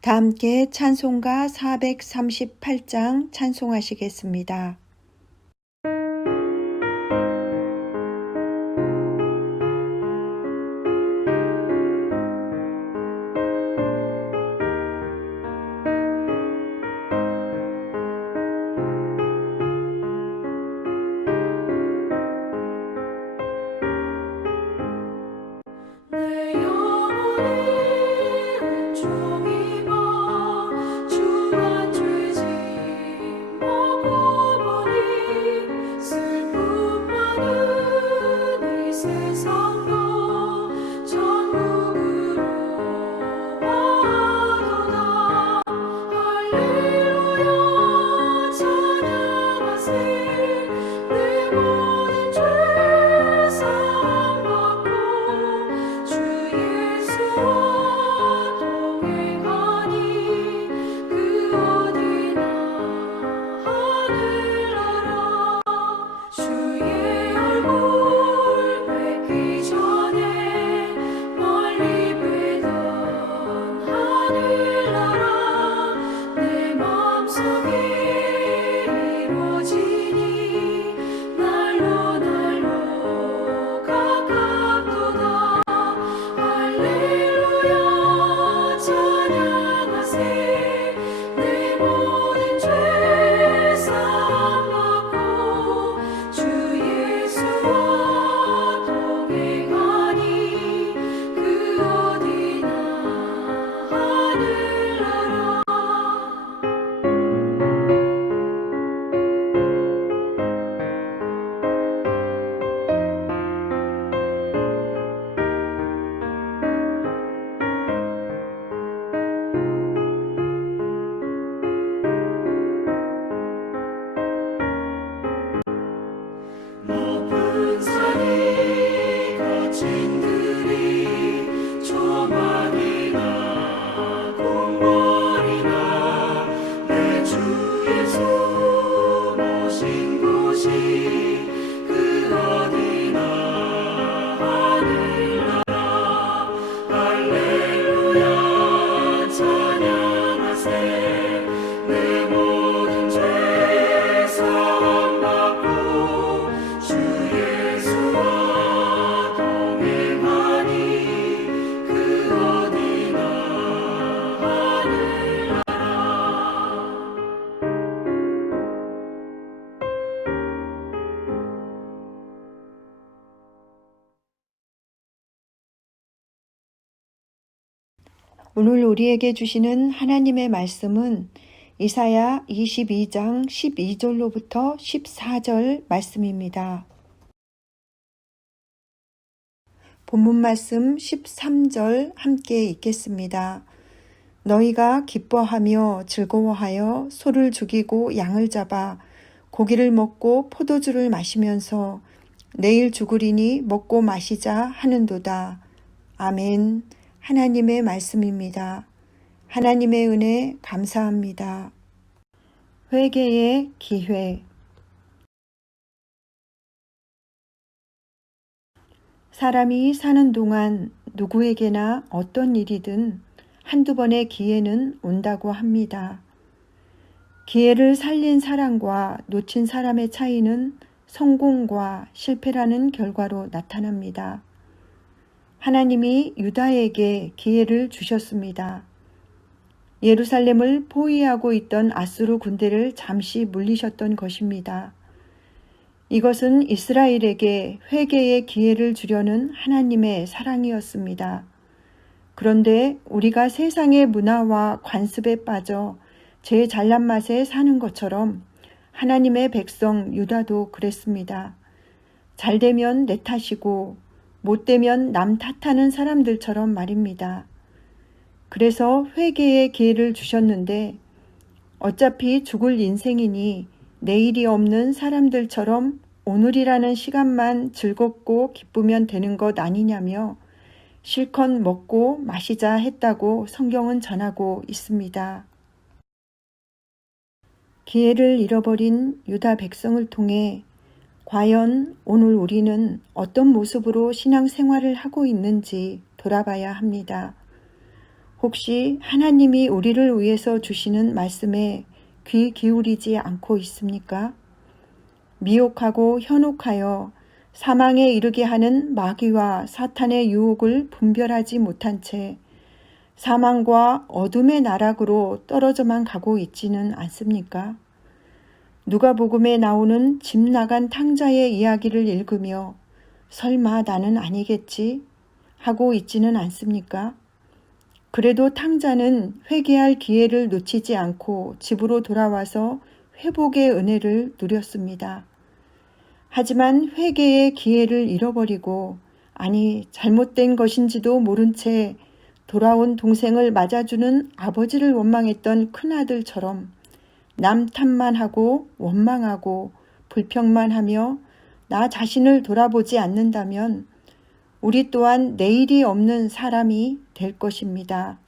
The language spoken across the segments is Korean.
다 함께 찬송가 438장 찬송하시겠습니다. 오늘 우리에게 주시는 하나님의 말씀은 이사야 22장 12절로부터 14절 말씀입니다. 본문 말씀 13절 함께 읽겠습니다. 너희가 기뻐하며 즐거워하여 소를 죽이고 양을 잡아 고기를 먹고 포도주를 마시면서 내일 죽으리니 먹고 마시자 하는도다. 아멘. 하나님의 말씀입니다. 하나님의 은혜 감사합니다. 회개의 기회. 사람이 사는 동안 누구에게나 어떤 일이든 한두 번의 기회는 온다고 합니다. 기회를 살린 사람과 놓친 사람의 차이는 성공과 실패라는 결과로 나타납니다. 하나님이 유다에게 기회를 주셨습니다. 예루살렘을 포위하고 있던 아수르 군대를 잠시 물리셨던 것입니다. 이것은 이스라엘에게 회개의 기회를 주려는 하나님의 사랑이었습니다. 그런데 우리가 세상의 문화와 관습에 빠져 제 잘난 맛에 사는 것처럼 하나님의 백성 유다도 그랬습니다. 잘 되면 내 탓이고 못 되면 남 탓하는 사람들처럼 말입니다. 그래서 회개의 기회를 주셨는데 어차피 죽을 인생이니 내일이 없는 사람들처럼 오늘이라는 시간만 즐겁고 기쁘면 되는 것 아니냐며 실컷 먹고 마시자 했다고 성경은 전하고 있습니다. 기회를 잃어버린 유다 백성을 통해 과연 오늘 우리는 어떤 모습으로 신앙생활을 하고 있는지 돌아봐야 합니다. 혹시 하나님이 우리를 위해서 주시는 말씀에 귀 기울이지 않고 있습니까? 미혹하고 현혹하여 사망에 이르게 하는 마귀와 사탄의 유혹을 분별하지 못한 채 사망과 어둠의 나락으로 떨어져만 가고 있지는 않습니까? 누가복음에 나오는 집 나간 탕자의 이야기를 읽으며 설마 나는 아니겠지 하고 있지는 않습니까? 그래도 탕자는 회개할 기회를 놓치지 않고 집으로 돌아와서 회복의 은혜를 누렸습니다. 하지만 회개의 기회를 잃어버리고 아니 잘못된 것인지도 모른 채 돌아온 동생을 맞아주는 아버지를 원망했던 큰아들처럼 남 탓만 하고 원망하고 불평만 하며 나 자신을 돌아보지 않는다면 우리 또한 내일이 없는 사람이 될 것입니다.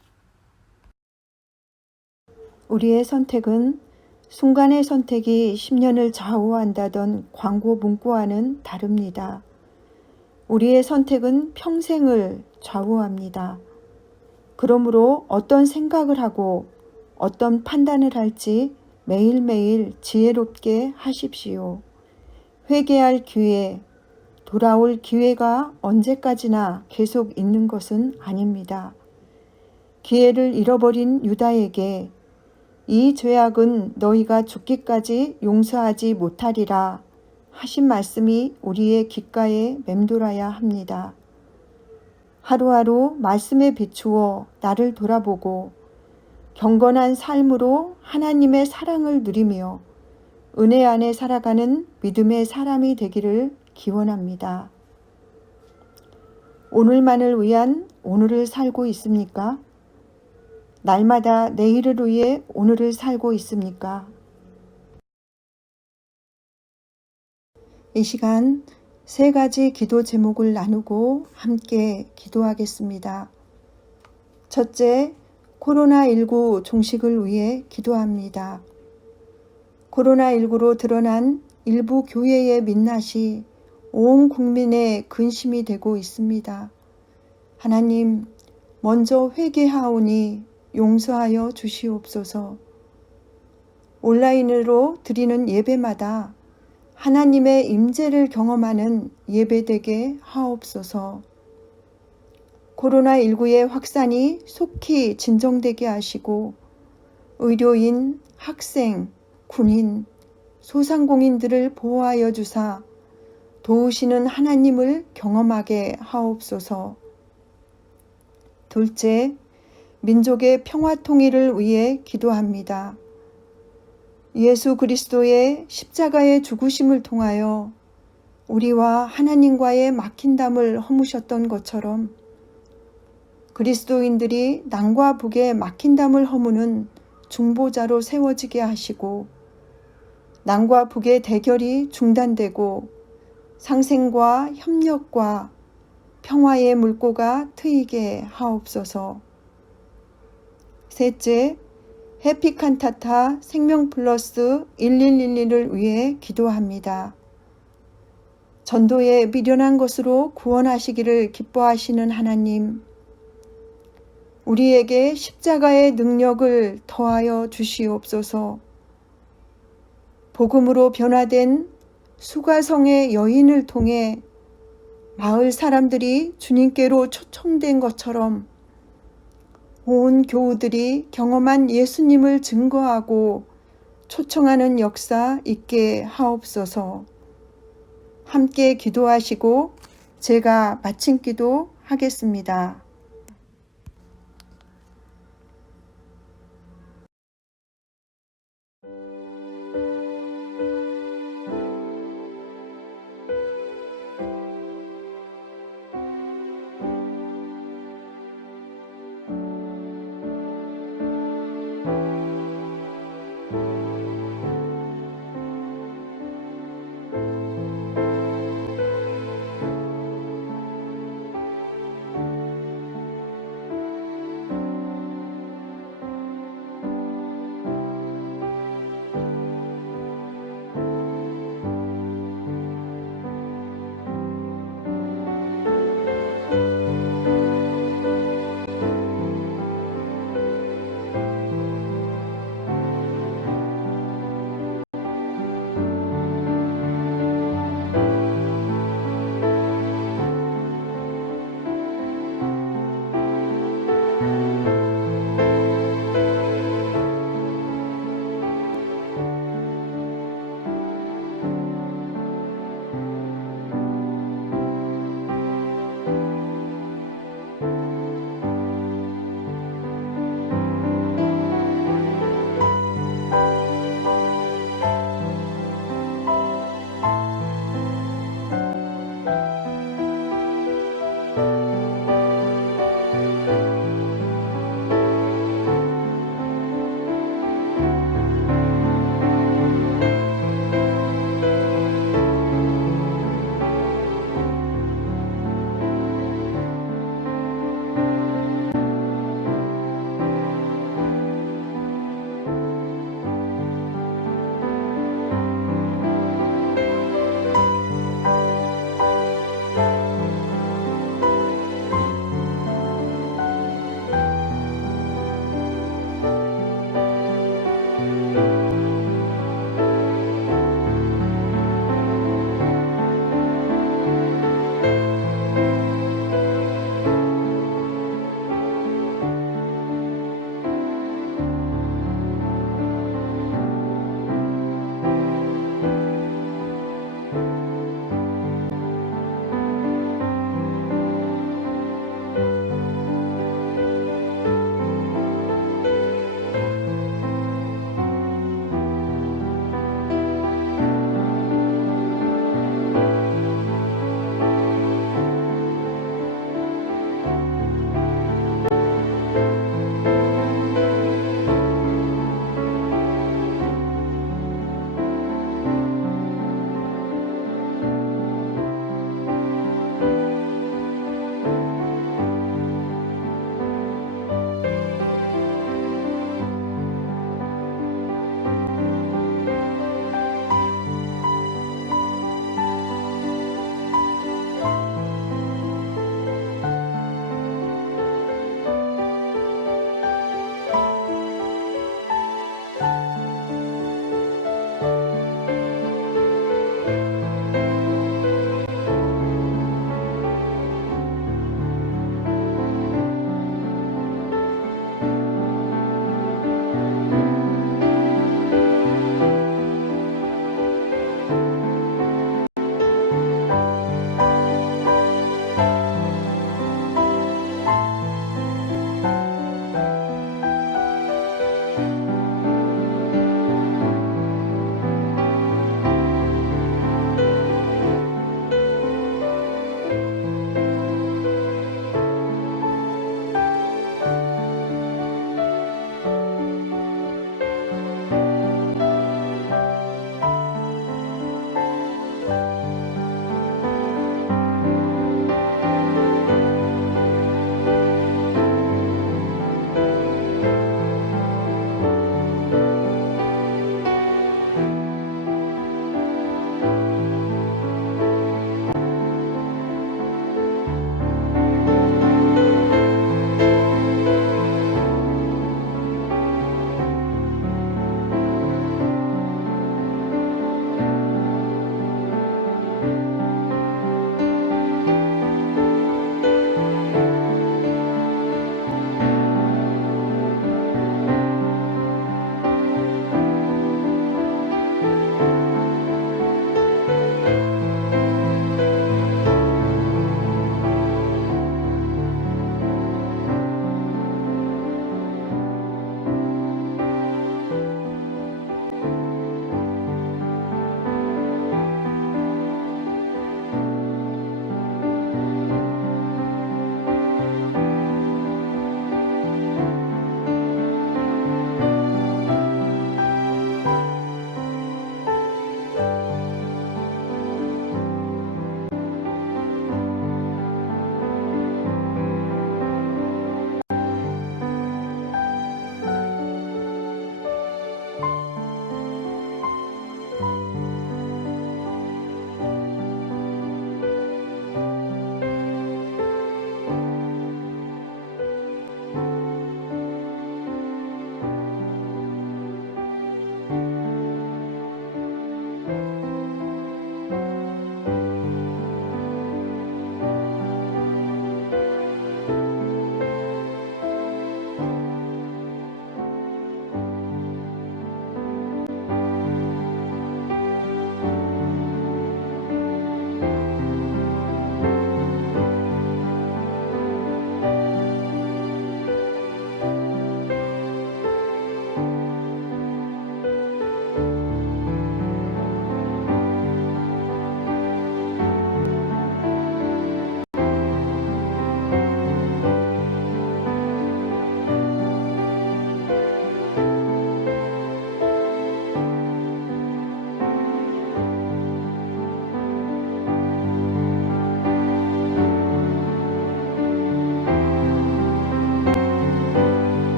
우리의 선택은 순간의 선택이 10년을 좌우한다던 광고 문구와는 다릅니다. 우리의 선택은 평생을 좌우합니다. 그러므로 어떤 생각을 하고 어떤 판단을 할지 매일매일 지혜롭게 하십시오. 회개할 기회, 돌아올 기회가 언제까지나 계속 있는 것은 아닙니다. 기회를 잃어버린 유다에게 이 죄악은 너희가 죽기까지 용서하지 못하리라 하신 말씀이 우리의 귓가에 맴돌아야 합니다. 하루하루 말씀에 비추어 나를 돌아보고 경건한 삶으로 하나님의 사랑을 누리며 은혜 안에 살아가는 믿음의 사람이 되기를 기원합니다. 오늘만을 위한 오늘을 살고 있습니까? 날마다 내일을 위해 오늘을 살고 있습니까? 이 시간 3가지 기도 제목을 나누고 함께 기도하겠습니다. 첫째, 코로나19 종식을 위해 기도합니다. 코로나19로 드러난 일부 교회의 민낯이 온 국민의 근심이 되고 있습니다. 하나님, 먼저 회개하오니 용서하여 주시옵소서. 온라인으로 드리는 예배마다 하나님의 임재를 경험하는 예배되게 하옵소서. 코로나19의 확산이 속히 진정되게 하시고 의료인, 학생, 군인, 소상공인들을 보호하여 주사 도우시는 하나님을 경험하게 하옵소서. 둘째, 민족의 평화 통일을 위해 기도합니다. 예수 그리스도의 십자가의 죽으심을 통하여 우리와 하나님과의 막힌담을 허무셨던 것처럼 그리스도인들이 남과 북의 막힌담을 허무는 중보자로 세워지게 하시고 남과 북의 대결이 중단되고 상생과 협력과 평화의 물꼬가 트이게 하옵소서. 셋째, 해피칸타타 생명플러스 1111을 위해 기도합니다. 전도에 미련한 것으로 구원하시기를 기뻐하시는 하나님, 우리에게 십자가의 능력을 더하여 주시옵소서. 복음으로 변화된 수가성의 여인을 통해 마을 사람들이 주님께로 초청된 것처럼 온 교우들이 경험한 예수님을 증거하고 초청하는 역사 있게 하옵소서. 함께 기도하시고 제가 마친 기도 하겠습니다.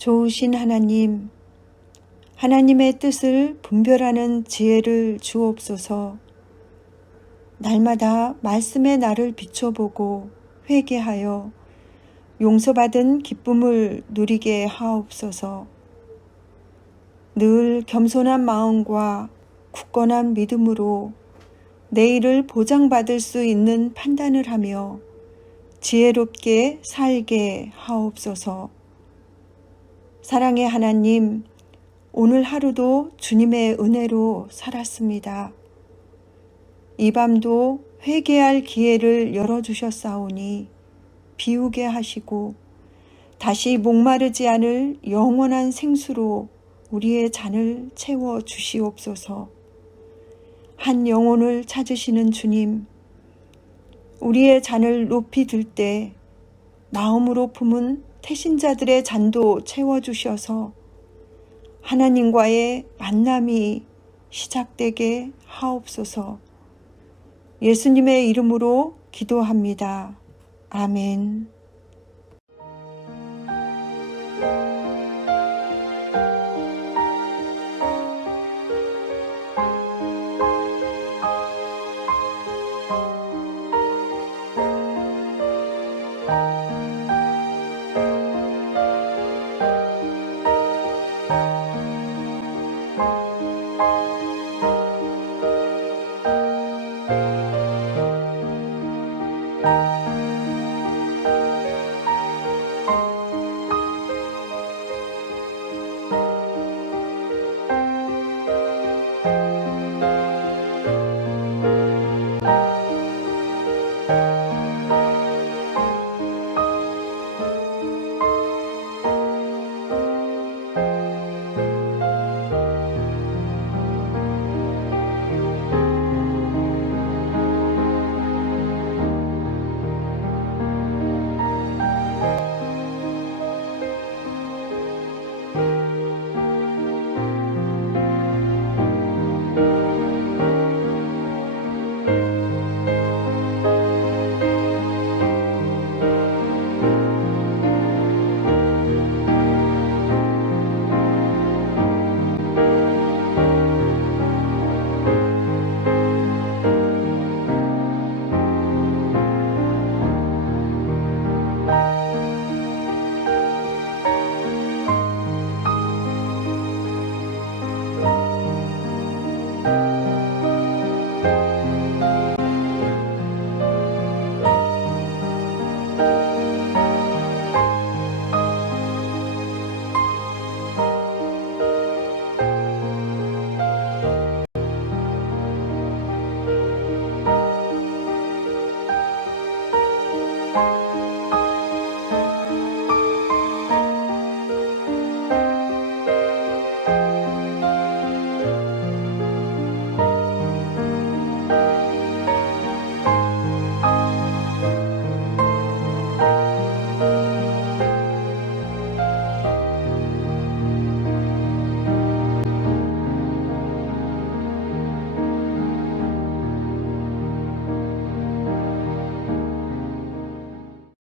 좋으신 하나님, 하나님의 뜻을 분별하는 지혜를 주옵소서. 날마다 말씀의 나를 비춰보고 회개하여 용서받은 기쁨을 누리게 하옵소서. 늘 겸손한 마음과 굳건한 믿음으로 내일을 보장받을 수 있는 판단을 하며 지혜롭게 살게 하옵소서. 사랑의 하나님, 오늘 하루도 주님의 은혜로 살았습니다. 이 밤도 회개할 기회를 열어주셨사오니 비우게 하시고 다시 목마르지 않을 영원한 생수로 우리의 잔을 채워 주시옵소서. 한 영혼을 찾으시는 주님, 우리의 잔을 높이 들 때 마음으로 품은 태신자들의 잔도 채워주셔서 하나님과의 만남이 시작되게 하옵소서. 예수님의 이름으로 기도합니다. 아멘.